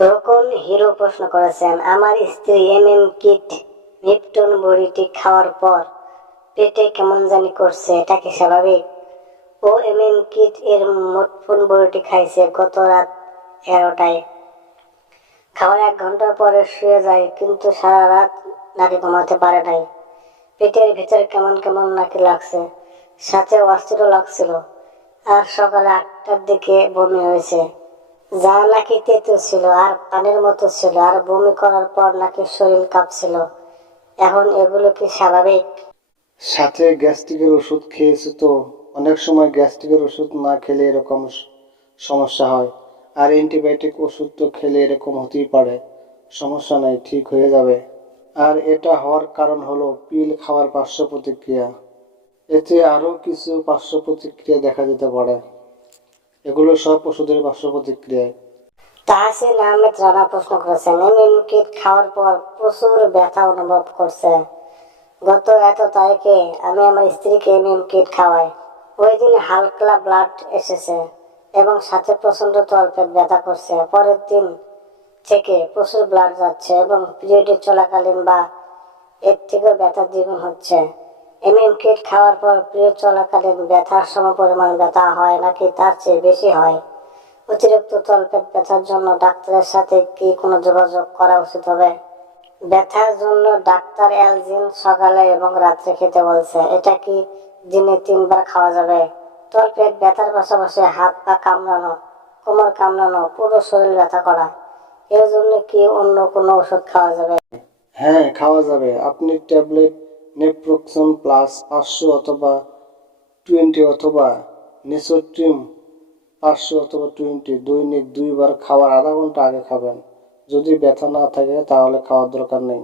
রোকন hero প্রশ্ন করেছেন, আমার স্ত্রী এম এম কিট মিপটন বড়িটি খাওয়ার পর পেটে কেমন জানি করছে, এটা কি স্বাভাবিক? ও এম এম কিট, এর মোটফোন বড়িটি খাইছে গত রাত এগারোটায়। খাওয়ার এক ঘণ্টার পরে শুয়ে যায়, কিন্তু সারা রাত নাকি ঘুমাতে পারে নাই। পেটের ভিতরে কেমন কেমন নাকি লাগছে, সাথে অস্থিরও লাগছিল। আর সকালে আটটার দিকে বমি হয়েছে। যা নাকি তেতো ছিল, আর পানির মতো ছিল, আর বমি করার পর নাকি শরীর কাঁপছিল। এখন এগুলো কি স্বাভাবিক? সাথে গ্যাস্ট্রিকের ওষুধ খেয়েছে তো। অনেক সময় গ্যাস্ট্রিকের ওষুধ না খেলে এরকম সমস্যা হয়। আর অ্যান্টিবায়োটিক ওষুধ তো খেলে এরকম হতেই পারে। সমস্যা নাই, ঠিক হয়ে যাবে। আর এটা হওয়ার কারণ হলো পিল খাওয়ার পার্শ্ব প্রতিক্রিয়া। এতে আরও কিছু পার্শ্ব প্রতিক্রিয়া দেখা যেতে পারে। এগুলো সব ওষুধের পার্শ্ব প্রতিক্রিয়ায় তাহসিন আহমেদ রানা প্রশ্ন করেছেন এম এম কিট খাওয়ার পর প্রচুর ব্যথা অনুভব করছে। গত এত তারিখে আমি আমার স্ত্রীকে এম এম কিট খাওয়াই। ওই দিন হালকা ব্লাড এসেছে এবং সাথে প্রচণ্ড তলপেট ব্যথা করছে। পরের দিন থেকে প্রচুর ব্লাড যাচ্ছে এবং পিরিয়ডের চলাকালীন বা এর থেকেও ব্যথা দ্বিগুণ হচ্ছে। এম এম কিট খাওয়ার পর পিরিয়ড চলাকালীন ব্যথার সমপরিমাণ ব্যথা হয় নাকি তার চেয়ে বেশি হয়? অতিরিক্ত তলপেট ব্যথার জন্য ডাক্তারের সাথে কি কোনো যোগাযোগ করা উচিত হবে? ব্যথার জন্য ডাক্তার অ্যালজিন সকালে এবং রাত্রে খেতে বলছে। এটা কি দিনে তিনবার খাওয়া যাবে? তলপেট ব্যথার পাশাপাশি হাত পা কামড়ানো, কোমর কামড়ানো, পুরো শরীর ব্যথা করা, এর জন্য কি অন্য কোনো ওষুধ খাওয়া যাবে? হ্যাঁ খাওয়া যাবে। আপনি ট্যাবলেট নেপ্রোক্সন প্লাস পাঁচশো অথবা টোয়েন্টি অথবা নেসোট্রিম পাঁচশো অথবা টোয়েন্টি দৈনিক দুইবার খাওয়ার আধা ঘণ্টা আগে খাবেন। যদি ব্যথা না থাকে তাহলে খাওয়ার দরকার নেই।